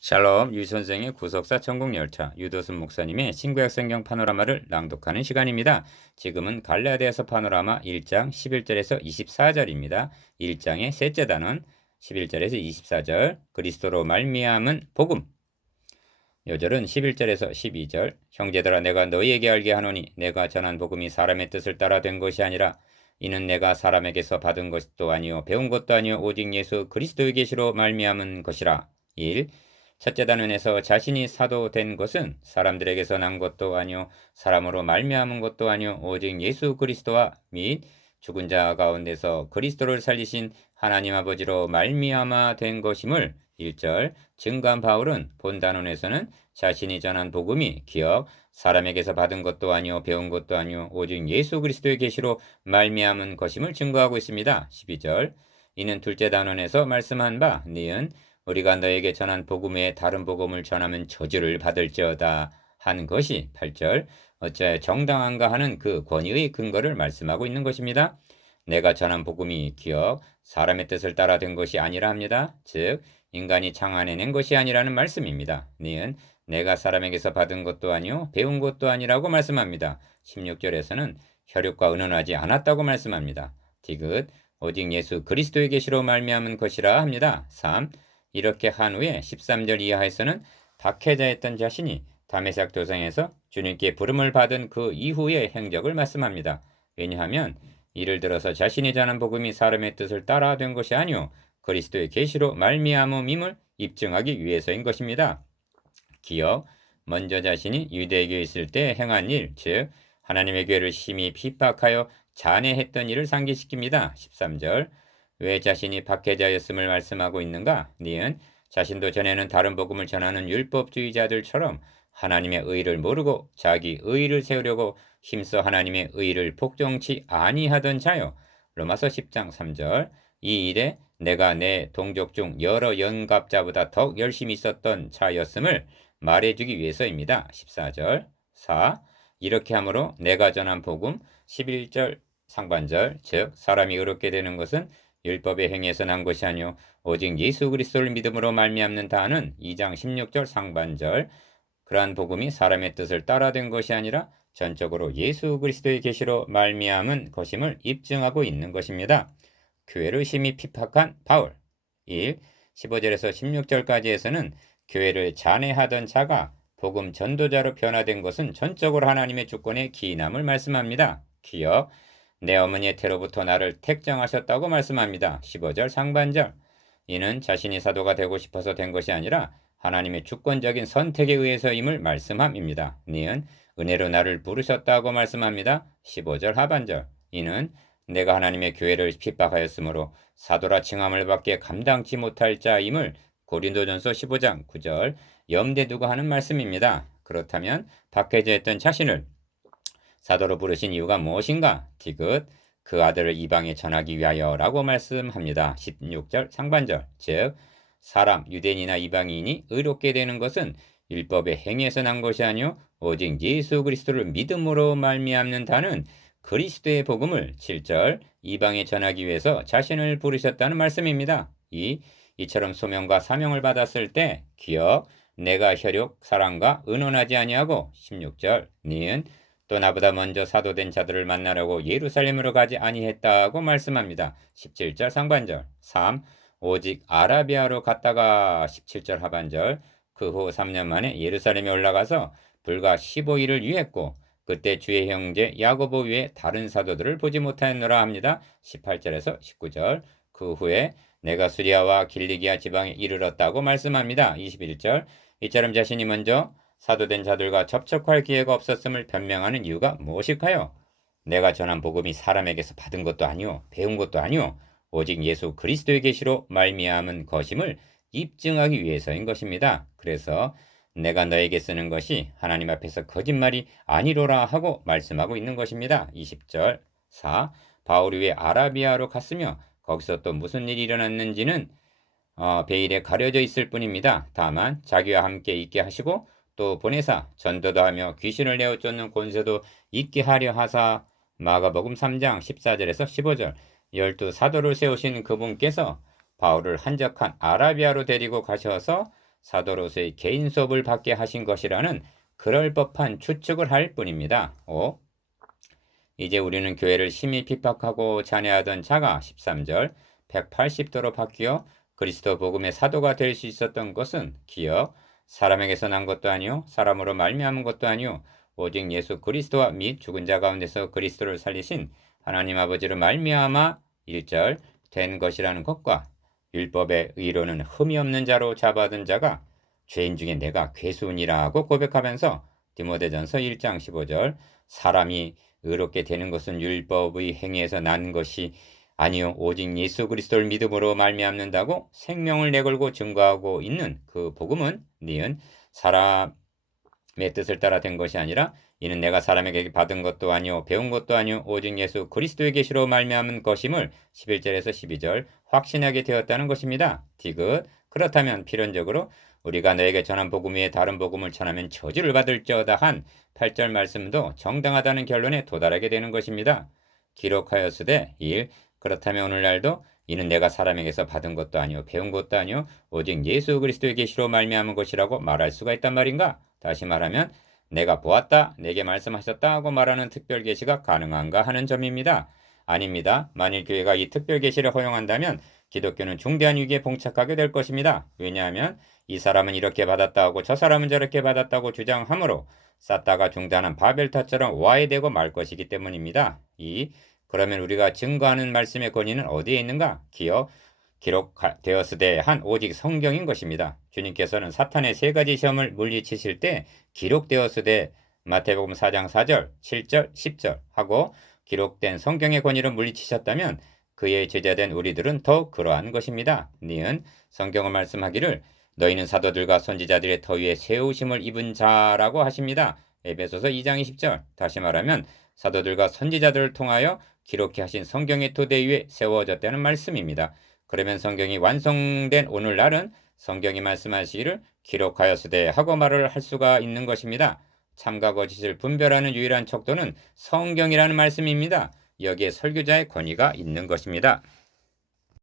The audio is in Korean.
샬롬 유선생의 구속사 천국열차 유도순 목사님의 신구약 성경 파노라마를 낭독하는 시간입니다. 지금은 갈라디아서 파노라마 1장 11절에서 24절입니다. 1장의 셋째 단원 11절에서 24절 그리스도로 말미암은 복음. 요절은 11절에서 12절 형제들아 내가 너희에게 알게 하노니 내가 전한 복음이 사람의 뜻을 따라 된 것이 아니라 이는 내가 사람에게서 받은 것도 아니요 배운 것도 아니요 오직 예수 그리스도의 계시로 말미암은 것이라. 1. 첫째 단원에서 자신이 사도 된 것은 사람들에게서 난 것도 아니요 사람으로 말미암은 것도 아니요 오직 예수 그리스도와 및 죽은 자 가운데서 그리스도를 살리신 하나님 아버지로 말미암아 된 것임을 1절 증거한 바울은 본 단원에서는 자신이 전한 복음이 기억 사람에게서 받은 것도 아니요 배운 것도 아니요 오직 예수 그리스도의 계시로 말미암은 것임을 증거하고 있습니다. 12절 이는 둘째 단원에서 말씀한 바 니은 우리가 너에게 전한 복음 외에 다른 복음을 전하면 저주를 받을지어다 한 것이 8절 어찌하여 정당한가 하는 그 권위의 근거를 말씀하고 있는 것입니다. 내가 전한 복음이 기억 사람의 뜻을 따라 된 것이 아니라 합니다. 즉 인간이 창안해낸 것이 아니라는 말씀입니다. 니은 내가 사람에게서 받은 것도 아니요 배운 것도 아니라고 말씀합니다. 16절에서는 혈육과 의논하지 않았다고 말씀합니다. 디귿 오직 예수 그리스도의 계시로 말미암은 것이라 합니다. 3. 이렇게 한 후에 13절 이하에서는 박해자였던 자신이 다메섹 도상에서 주님께 부름을 받은 그 이후의 행적을 말씀합니다. 왜냐하면 이를 들어서 자신이 전한 복음이 사람의 뜻을 따라 된 것이 아니오 그리스도의 계시로 말미암음임을 입증하기 위해서인 것입니다. 기억 먼저 자신이 유대교에 있을 때 행한 일, 즉 하나님의 교회를 심히 핍박하여 잔해했던 일을 상기시킵니다. 13절 왜 자신이 박해자였음을 말씀하고 있는가? 니은 자신도 전에는 다른 복음을 전하는 율법주의자들처럼 하나님의 의를 모르고 자기 의를 세우려고 힘써 하나님의 의를 복종치 아니하던 자요. 로마서 10장 3절 이 일에 내가 내 동족 중 여러 연갑자보다 더욱 열심히 있었던 자였음을 말해주기 위해서입니다. 14절 4. 이렇게 하므로 내가 전한 복음 11절 상반절 즉 사람이 의롭게 되는 것은 율법의 행위에서 난 것이 아니요 오직 예수 그리스도를 믿음으로 말미암는다 하는 2장 16절 상반절 그러한 복음이 사람의 뜻을 따라 된 것이 아니라 전적으로 예수 그리스도의 계시로 말미암은 것임을 입증하고 있는 것입니다. 교회를 심히 핍박한 바울 1. 15절에서 16절까지에서는 교회를 잔해하던 자가 복음 전도자로 변화된 것은 전적으로 하나님의 주권의 기인함을 말씀합니다. 기억 내 어머니의 태로부터 나를 택정하셨다고 말씀합니다. 15절 상반절 이는 자신이 사도가 되고 싶어서 된 것이 아니라 하나님의 주권적인 선택에 의해서임을 말씀함입니다. 니은 은혜로 나를 부르셨다고 말씀합니다. 15절 하반절 이는 내가 하나님의 교회를 핍박하였으므로 사도라 칭함을 받게 감당치 못할 자임을 고린도전서 15장 9절 염두에 두고 하는 말씀입니다. 그렇다면 박해자였던 자신을 사도로 부르신 이유가 무엇인가? 디귿 그 아들을 이방에 전하기 위하여라고 말씀합니다. 16절 상반절 즉 사람 유대인이나 이방인이 의롭게 되는 것은 율법의 행위에서 난 것이 아니요 오직 예수 그리스도를 믿음으로 말미암는다는 그리스도의 복음을 7절 이방에 전하기 위해서 자신을 부르셨다는 말씀입니다. 이처럼 소명과 사명을 받았을 때 기억 내가 혈육 사람과 의논하지 아니하고 16절 니은 또 나보다 먼저 사도된 자들을 만나려고 예루살렘으로 가지 아니했다고 말씀합니다. 17절 상반절 3. 오직 아라비아로 갔다가 17절 하반절 그 후 3년 만에 예루살렘에 올라가서 불과 15일을 유했고 그때 주의 형제 야고보 외에 다른 사도들을 보지 못하였노라 합니다. 18절에서 19절 그 후에 내가 수리아와 길리기아 지방에 이르렀다고 말씀합니다. 21절 이처럼 자신이 먼저 사도된 자들과 접촉할 기회가 없었음을 변명하는 이유가 무엇일까요? 내가 전한 복음이 사람에게서 받은 것도 아니오 배운 것도 아니오 오직 예수 그리스도의 계시로 말미암은 것임을 입증하기 위해서인 것입니다. 그래서 내가 너에게 쓰는 것이 하나님 앞에서 거짓말이 아니로라 하고 말씀하고 있는 것입니다. 20절 4. 바울이 왜 아라비아로 갔으며 거기서 또 무슨 일이 일어났는지는 베일에 가려져 있을 뿐입니다. 다만 자기와 함께 있게 하시고 또 보내사 전도도 하며 귀신을 내어 쫓는 권세도 있게 하려 하사 마가복음 3장 14절에서 15절 12 사도를 세우신 그분께서 바울을 한적한 아라비아로 데리고 가셔서 사도로서의 개인 수업을 받게 하신 것이라는 그럴 법한 추측을 할 뿐입니다. 5. 이제 우리는 교회를 심히 핍박하고 잔해하던 자가 13절 180도로 바뀌어 그리스도 복음의 사도가 될 수 있었던 것은 기어 사람에게서 난 것도 아니요 사람으로 말미암은 것도 아니요 오직 예수 그리스도와 및 죽은 자 가운데서 그리스도를 살리신 하나님 아버지로 말미암아 1절 된 것이라는 것과 율법의 의로는 흠이 없는 자로 잡아든 자가 죄인 중에 내가 괴수니라고 고백하면서 디모데전서 1장 15절 사람이 의롭게 되는 것은 율법의 행위에서 난 것이 아니요 오직 예수 그리스도를 믿음으로 말미암는다고 생명을 내걸고 증거하고 있는 그 복음은 니은 사람의 뜻을 따라 된 것이 아니라 이는 내가 사람에게 받은 것도 아니요 배운 것도 아니요 오직 예수 그리스도의 계시로 말미암은 것임을 11절에서 12절 확신하게 되었다는 것입니다. 디귿 그렇다면 필연적으로 우리가 너에게 전한 복음 외에 다른 복음을 전하면 저주를 받을지어다 한 8절 말씀도 정당하다는 결론에 도달하게 되는 것입니다. 기록하였으되 1. 그렇다면 오늘날도 이는 내가 사람에게서 받은 것도 아니요 배운 것도 아니요 오직 예수 그리스도의 계시로 말미암은 것이라고 말할 수가 있단 말인가? 다시 말하면 내가 보았다, 내게 말씀하셨다 하고 말하는 특별 계시가 가능한가 하는 점입니다. 아닙니다. 만일 교회가 이 특별 계시를 허용한다면 기독교는 중대한 위기에 봉착하게 될 것입니다. 왜냐하면 이 사람은 이렇게 받았다 하고 저 사람은 저렇게 받았다고 주장하므로 쌓다가 중단한 바벨탑처럼 와해되고 말 것이기 때문입니다. 2. 그러면 우리가 증거하는 말씀의 권위는 어디에 있는가? 기록되었으되 한 오직 성경인 것입니다. 주님께서는 사탄의 세 가지 시험을 물리치실 때 기록되었으되 마태복음 4장 4절, 7절, 10절 하고 기록된 성경의 권위를 물리치셨다면 그의 제자된 우리들은 더욱 그러한 것입니다. 니은 성경을 말씀하기를 너희는 사도들과 선지자들의 터 위에 세우심을 입은 자라고 하십니다. 에베소서 2장 20절 다시 말하면 사도들과 선지자들을 통하여 기록해 하신 성경의 토대 위에 세워졌다는 말씀입니다. 그러면 성경이 완성된 오늘날은 성경이 말씀하시기를 기록하였으되 하고 말을 할 수가 있는 것입니다. 참과 거짓을 분별하는 유일한 척도는 성경이라는 말씀입니다. 여기에 설교자의 권위가 있는 것입니다.